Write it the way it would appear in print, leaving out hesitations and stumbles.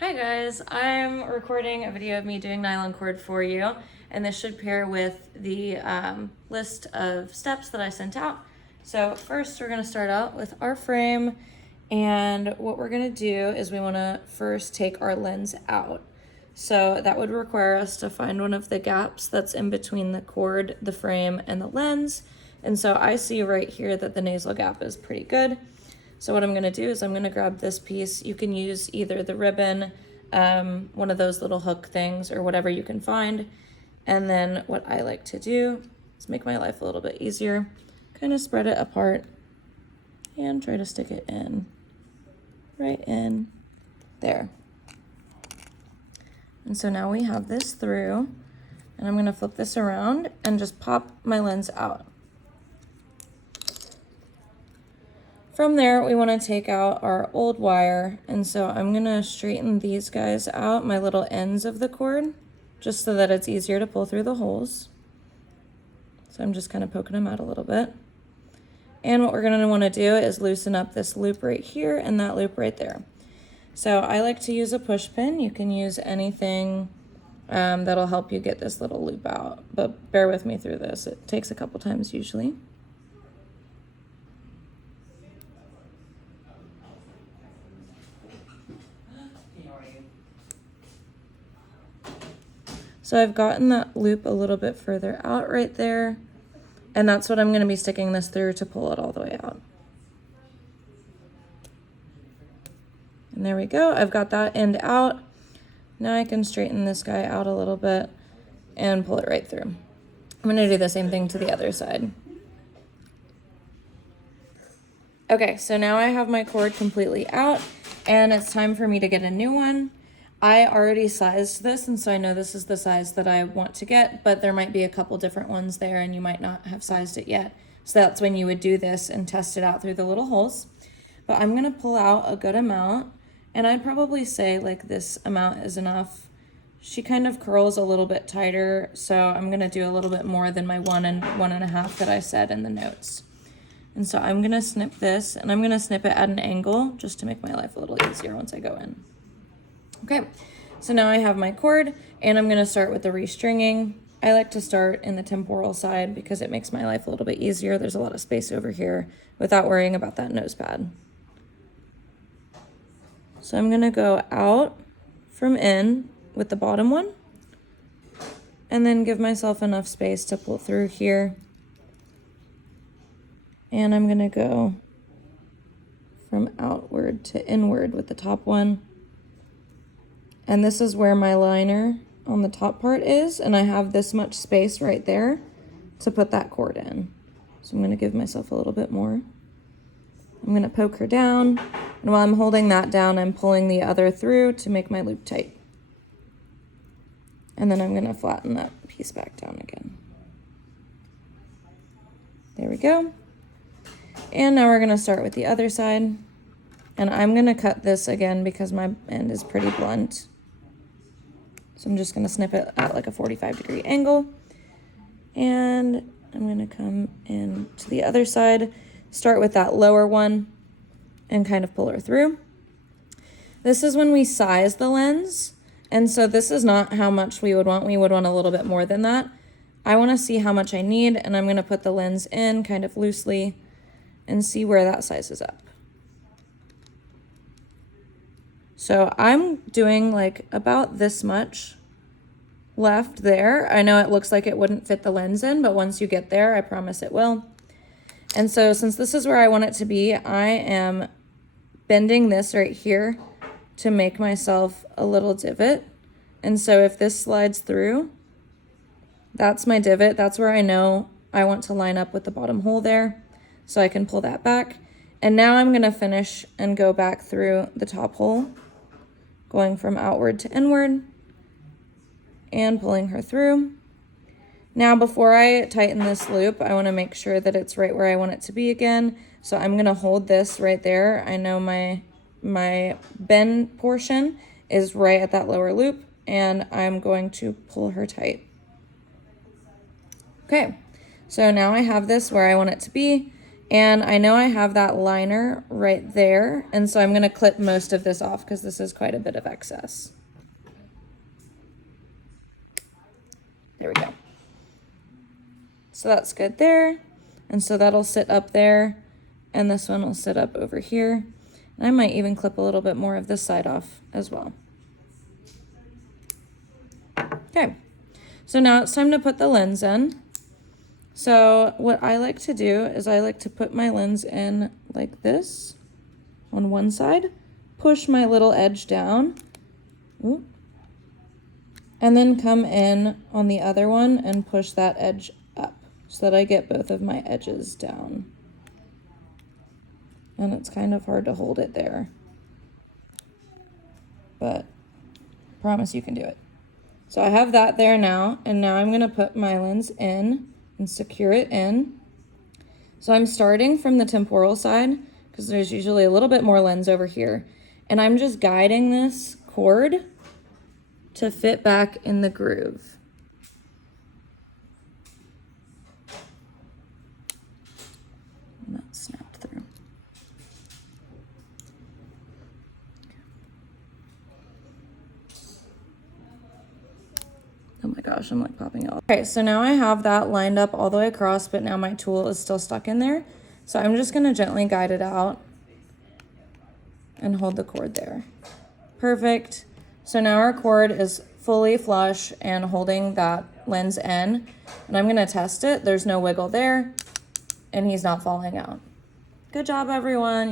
Hi guys, I'm recording a video of me doing nylon cord for you, and this should pair with the list of steps that I sent out. So first we're going to start out with our frame, and what we're going to do is we want to first take our lens out. So that would require us to find one of the gaps that's in between the cord, the frame, and the lens. And so I see right here that the nasal gap is pretty good. So what I'm gonna do is I'm gonna grab this piece. You can use either the ribbon, one of those little hook things, or whatever you can find. And then what I like to do is make my life a little bit easier. Kind of spread it apart and try to stick it in, right in there. And so now we have this through, and I'm gonna flip this around and just pop my lens out. From there, we want to take out our old wire, and so I'm going to straighten these guys out, my little ends of the cord, just so that it's easier to pull through the holes. So I'm just kind of poking them out a little bit. And what we're going to want to do is loosen up this loop right here and that loop right there. So I like to use a push pin. You can use anything that'll help you get this little loop out, but bear with me through this. It takes a couple times usually. So I've gotten that loop a little bit further out right there, and that's what I'm going to be sticking this through to pull it all the way out. And there we go. I've got that end out. Now I can straighten this guy out a little bit and pull it right through. I'm going to do the same thing to the other side. Okay, so now I have my cord completely out, and it's time for me to get a new one. I already sized this, and so I know this is the size that I want to get, but there might be a couple different ones there and you might not have sized it yet. So that's when you would do this and test it out through the little holes. But I'm gonna pull out a good amount, and I'd probably say like this amount is enough. She kind of curls a little bit tighter, so I'm gonna do a little bit more than my 1 and 1.5 that I said in the notes. And so I'm gonna snip this, and I'm gonna snip it at an angle just to make my life a little easier once I go in. Okay, so now I have my cord, and I'm gonna start with the restringing. I like to start in the temporal side because it makes my life a little bit easier. There's a lot of space over here without worrying about that nose pad. So I'm gonna go out from in with the bottom one, and then give myself enough space to pull through here. And I'm gonna go from outward to inward with the top one. And this is where my liner on the top part is, and I have this much space right there to put that cord in. So I'm gonna give myself a little bit more. I'm gonna poke her down, and while I'm holding that down, I'm pulling the other through to make my loop tight. And then I'm gonna flatten that piece back down again. There we go. And now we're gonna start with the other side. And I'm gonna cut this again because my end is pretty blunt. So I'm just gonna snip it at like a 45-degree angle. And I'm gonna come in to the other side, start with that lower one, and kind of pull her through. This is when we size the lens. And so this is not how much we would want. We would want a little bit more than that. I wanna see how much I need, and I'm gonna put the lens in kind of loosely and see where that sizes up. So I'm doing like about this much left there. I know it looks like it wouldn't fit the lens in, but once you get there, I promise it will. And so since this is where I want it to be, I am bending this right here to make myself a little divot. And so if this slides through, that's my divot. That's where I know I want to line up with the bottom hole there. So I can pull that back. And now I'm gonna finish and go back through the top hole, going from outward to inward and pulling her through. Now before I tighten this loop, I wanna make sure that it's right where I want it to be again. So I'm gonna hold this right there. I know my bend portion is right at that lower loop, and I'm going to pull her tight. Okay, so now I have this where I want it to be. And I know I have that liner right there, and so I'm gonna clip most of this off because this is quite a bit of excess. There we go. So that's good there. And so that'll sit up there, and this one will sit up over here. And I might even clip a little bit more of this side off as well. Okay, so now it's time to put the lens in. So what I like to do is I like to put my lens in like this on one side, push my little edge down, ooh, and then come in on the other one and push that edge up so that I get both of my edges down. And it's kind of hard to hold it there, but I promise you can do it. So I have that there now, and now I'm gonna put my lens in and secure it in. So I'm starting from the temporal side because there's usually a little bit more lens over here. And I'm just guiding this cord to fit back in the groove. And that snapped through. Oh my gosh, I'm like popping out. Okay, so now I have that lined up all the way across, but now my tool is still stuck in there. So I'm just gonna gently guide it out and hold the cord there. Perfect. So now our cord is fully flush and holding that lens in. And I'm gonna test it. There's no wiggle there, and he's not falling out. Good job, everyone.